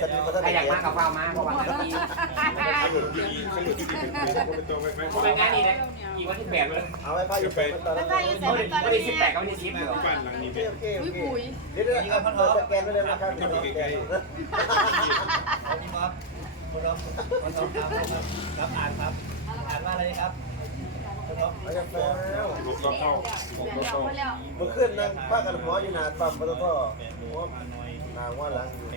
สติปัฏฐานใครอยากมากับเฝ้ามาเพราะว่างั้นที่ผมไปงานนี่นะอีกวันที่แปดเลยเอาไว้พาอยู่ไปตอนนั้นวันที่สิบแปดกับวันที่สิบเลยบ้านหลังนี้โอเป็นเคโอเคโอเคเดี๋ยวเดี๋ยวเอาเปิดสแกนไปเลยนะครับนี่ครับคุณรับคุณรับครับครับอ่านครับอ่านว่าอะไรครับคุณรับเอาจะแล้วผมก็เข้าผมก็เข้าเมื่อคืนนั่งพากันหมออยู่นานปั๊มปตทแปดโมงมาหน่อนางว่าหลังอยู่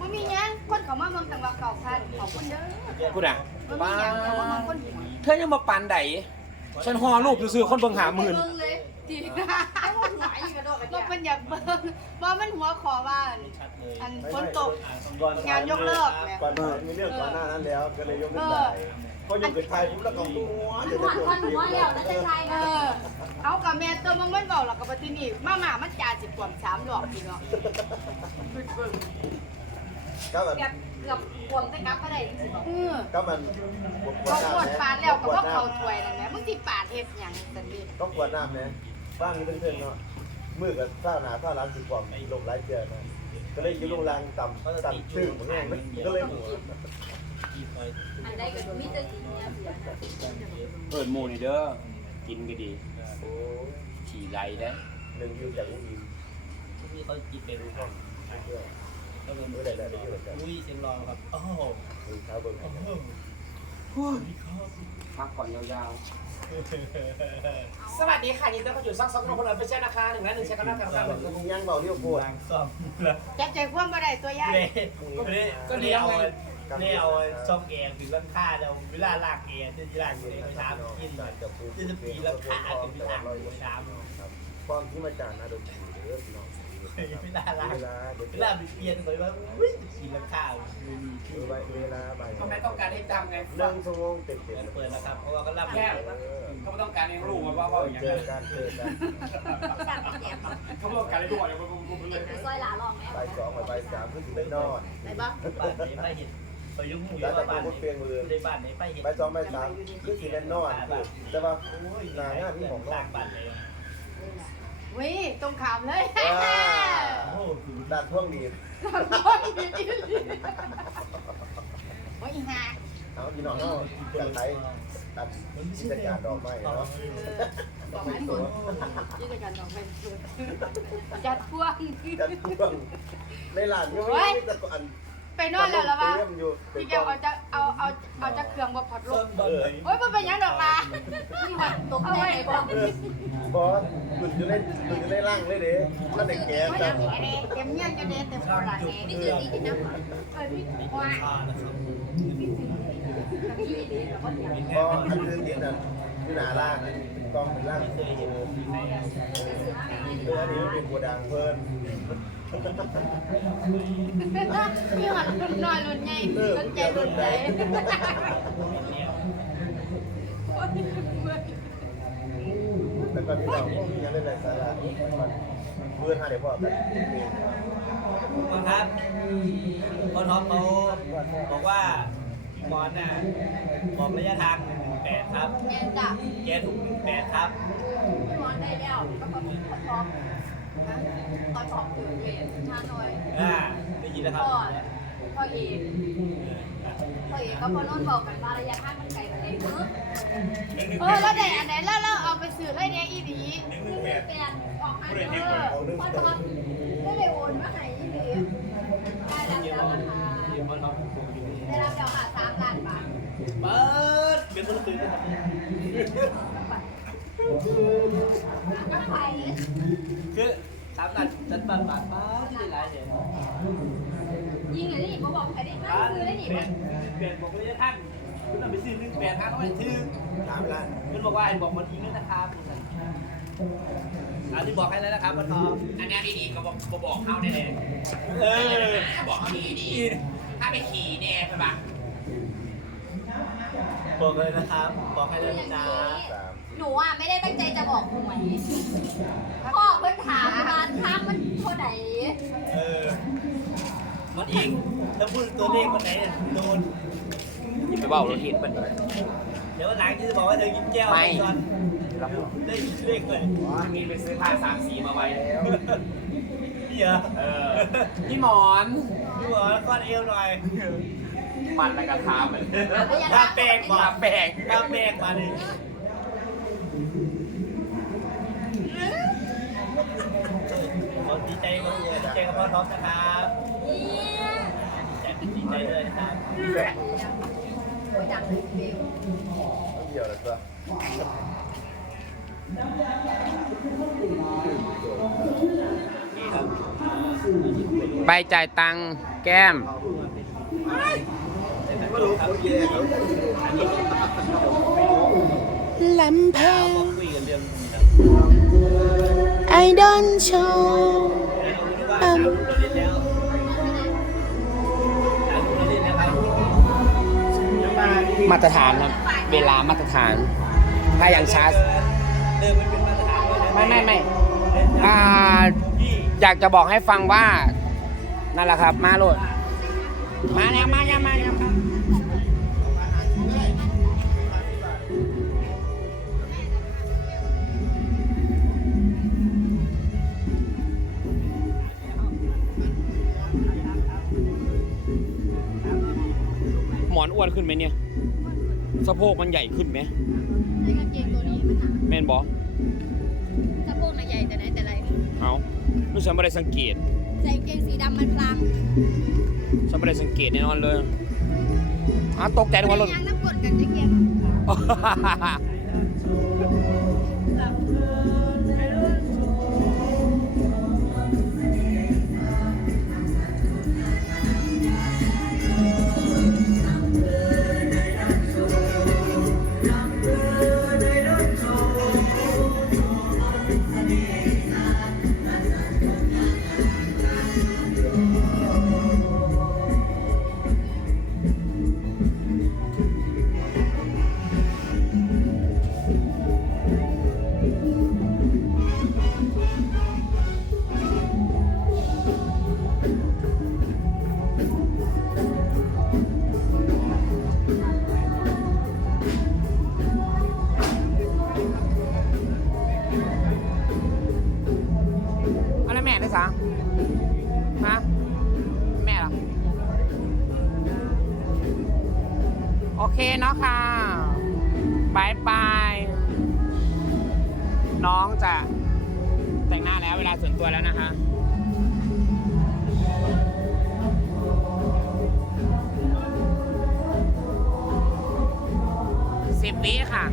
มันมีเงี้ยคนเขามาเมืองต่างว่าเก่าพันขอบคุณเด้อพูดอะมันมีอย่างเขามาเมืองคนหัวเธอยังมาปันไดฉันห่อรูปซื้อคนเบิ่งหาหมื่นเบิ่งเลย ดีนะว่ามันอยากเบิ่งว่ามันหัวขอว่าชัดเลยอันฝนตก ก่อนงานยกเลิกแม่ก่อนมีเรื่องก่อนหน้านั้นแล้ว ก็เลยยกเลิกได้พอยกเลิกไทยปุ๊บแล้วก็หัวเดี๋ยวจะโดนเออเอากับแม่ตัวมึงมันเบาหรอกกับปฏินี่มาหมามันจ่าสิบกว่าสามดอกอีกเนาะก็แบบเกือบเกือบกวมแต่กลับก็ได้จริงๆเออก็มันเขาปวดปาดแล้วก็ว่าเขาถวยนั่นแหละมึงสิปาดเฮ็ดหยังสันดิต้องกวดน้ำเนี่ย บ้างนี่เพื่อนๆเนาะมือกับเท้าหนาเท้าหลังสิบกว่าลงไร้เจอนะก็เลยยืนลงแรงต่ำต่ำชื่อเหมือนกันก็เลยหัวอันใดก็มีแต่สิเนี่ยเสียนะเปิดหมูนี่เด้อกินก็ดีโอ้ฉี่ไหลได้หนึ่งวิวจากอุ้งอิงมีเขากินเป็นรู้ห้องเพื่อนแล้วก็เมื่อใดได้ได้เยอะจังอุ้ยเสียงรองครับโอ้โหดูเท้าเบิ้งโอ้โหพักก่อนยาวๆ สวัสดีค่ะยินดีต้อนรับสู่ซักซักคนคนละไม่ใช่นนะคะหนึ่งนะหนึ่งใช้กันนะครับมึงยังเบาเรียวโพดซ่อมแล้วจับใจความบ่ได้ตัวใหญ่ก็เลี้ยงเลยเล่เอาซ่อมแอร์ถึงราคาเราเวลาลากแอร์จะลากอยู่ในชามกินหน่อยจะปีราคาจะมีอ่างในชาม ครับความที่มาจากนาดนตรีเด้อพี่น้องเวลาลากเวลาเดี๋ยวเวลาไปเปลี่ยนเลยว่าอุ้ยจะกินราคาไม่มีคือไว้เวลาบ่ายทำไมต้องการให้จำไงหนึ่งชั่วโมงเต็มเต็มเปิดแล้วครับเพราะว่าก็รับแค่เขาไม่ต้องการให้รู้ว่าว่าอย่างเจนั้อนกันเจอกันเขาไม่ต้องการให้รู้อะไรว่าผมเลยซอยหลาลองไหมบ่ายสองบ่ายสามขึ้นถึงได้นอนไปบ่บ้านไหนไปเห็นไปยุ่งอยู่แล้วแต่บ้านพูดเปลี่ยนมือในบ้านไหนไปเห็นบ่ายสองบ่ายสามขึ้นถึงได้นอนคือแต่ว่าหนางานที่ของนอต่านงบ้านเลยวิ ตรงขามเลยโอ้โหด้านพ่วงดีโอ้ยฮะเอาพี่น้องเนาะกันไทยตัดกิจการดอกไม้เนาะบอกให้หมดยี่จะกันออกไปสุดจัดพวงจัดพ่วงในร้านยังไม่ได้แต่ก่อน ไปนอนแล้วแล้วว่าเตรียมอยู่พี่แก้วเอาจะเอาเอาเอาจะเครื่องบ่พัดลส้มมบ้านไหนโอ้ยมันเป็นยังดอกลานี่มันตกใจบ่เออบอสหลุดอยู่ในหลุดอยู่ในร่างเลยเด้ถ้าเด็กแก่ไม่จัยังงแหเต็มเงี้ยจะเด็เต็มโบราณแหนี่คือดีนะเออพี่ว่าทานะครับพี่ดีแล้วก็เดี๋ยวพออันนี้ติดอะอยู่หน้าร่างเป็นกองเป็นร่างเคยเห็นในเอออันนี้มันเป็นโกดังเพิ่นพี่หันรุ่นน้อยรุ่นใหญ่รุ่นใจรุ่นใหญ่แต่ก่อนที่เรายังเล่นไรสาระเพื่อนหาเดี๋ยวพ่อแบบคนครับคนท็อปเขาบอกว่าพี่มอนน่ะบอกระยะทางหนึ่งแปดครับแอนจ้ะแกถูกหนึ่งแปดครับพี่มอนได้แล้วก็มาพี่ท็อป ตอนท็อปถือเวทชาหน่อยอ่าได้ยินแล้วครับ พ่อพ่อเอกพ่อเอกก็พอนนบอกกันว่าระยะทางมันไกลกันเลยเนอะเออแล้วไหนอันไหนแล้วเราเอาไปสื่อเลยเนี่ยอีดีเป็นออกอันเดอร์พ่อท็อปก็เลยโอนมาให้อีดีได้แล้วเดี๋ยวแล้วนะคะเดี๋ยวคนท็อปคงอยู่นี่ได้รับแล้วค่ะสามล้านบาทเปิดเป็นคนตื่นนะครับก็ไปคือ สามนัดจัดบัตรบาทป้าที่ได้หลายเดี๋ยวยิงเลยนี่เขาบอกใครได้ห้าซื้อได้นี่เปลี่ยนเปลี่ยนบอกระยะทางคุณเอาไปซื้อหนึ่งแปดห้าเขาไปซื้อสามล้านคุณบอกว่าให้บอกมันทิ้งด้วยนะครับอันนี้บอกให้แล้วนะครับมันทออันนี้ดีๆก็บอกบอกเขาได้เลยเออบอกเขาดีๆถ้าไปขี่แน่ใช่ปะบอกเลยนะครับ บอกให้เลยอย่างจ้านี้ หนูอะไม่ได้ตั้งใจจะบอกหวยพ่อเพิ่นถามร้านค้ามันเท่าไหร่เออ มันเองถ้าพูดตัวเลขคนไหนเนี่ยโดน อย่าไปบอกรถทิศมันเดี๋ยววันหลังจะบอกว่าเธอกินแก้วไม่ก่อนได้เลขเลยมีไปซื้อผ้าสามสีมาไว้แล้วนี่เหรอเออ พี่หมอนเคุณหมอก้อนเอวหน่อยมันแล้วก็ทามันทาแป้งบ่ทาแป้งทาแป้งมาดิขอ ดีใจกับดีใจกับพ่อท็อปนะครับดีใจเลยครับดังเลยเบลเดียวเลยตัวใบจ่ายตังค์แก้ม ไม่รู้เขาแย่เขา ลำแพเอางมาคุยกันเรื่องนี้นะ I don't show ว่าเราเล่นแล้วเราเล่นแล้วครับมาตรฐานครับ เวลามาตรฐาน ถ้าอย่างช้าเดิมมันเป็นมาตรฐานเลยนะไม่ไม่ไม่อ่าอยากจะบอกให้ฟังว่า นั่นแหละครับ มาโลด มาแล้วมาแล้วมาแล้ อนอ้วนขึ้นไหมเนี่ย สะโพกมันใหญ่ขึ้นไหมในกางเกงตัวนี้มันหนาแม่นบอสะโพกน่ะใหญ่แต่ไหนแต่ไรเอาไม่ฉันไม่ได้สังเกต ใส่กางเกงสีดำมันพลางฉันไม่ได้สังเกตแน่นอนเลยอ้าวตกใจนึกว่ารถ ยางน้ำกรดกันจะเกียงอะไร โอเคเนาะค่ะบายบายน้องจะแต่งหน้าแล้วเวลาส่วนตัวแล้วนะคะสิบวิค่ะ